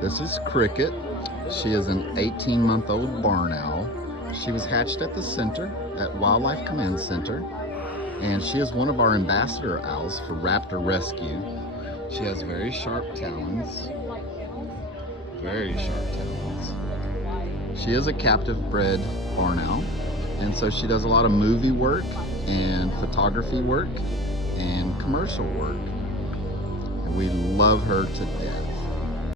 This is Cricket. She is an 18-month-old barn owl. She was hatched at the center, at Wildlife Command Center, and she is one of our ambassador owls for raptor rescue. She has very sharp talons, very sharp talons. She is a captive bred barn owl, and so she does a lot of movie work and photography work and commercial work. And we love her to death.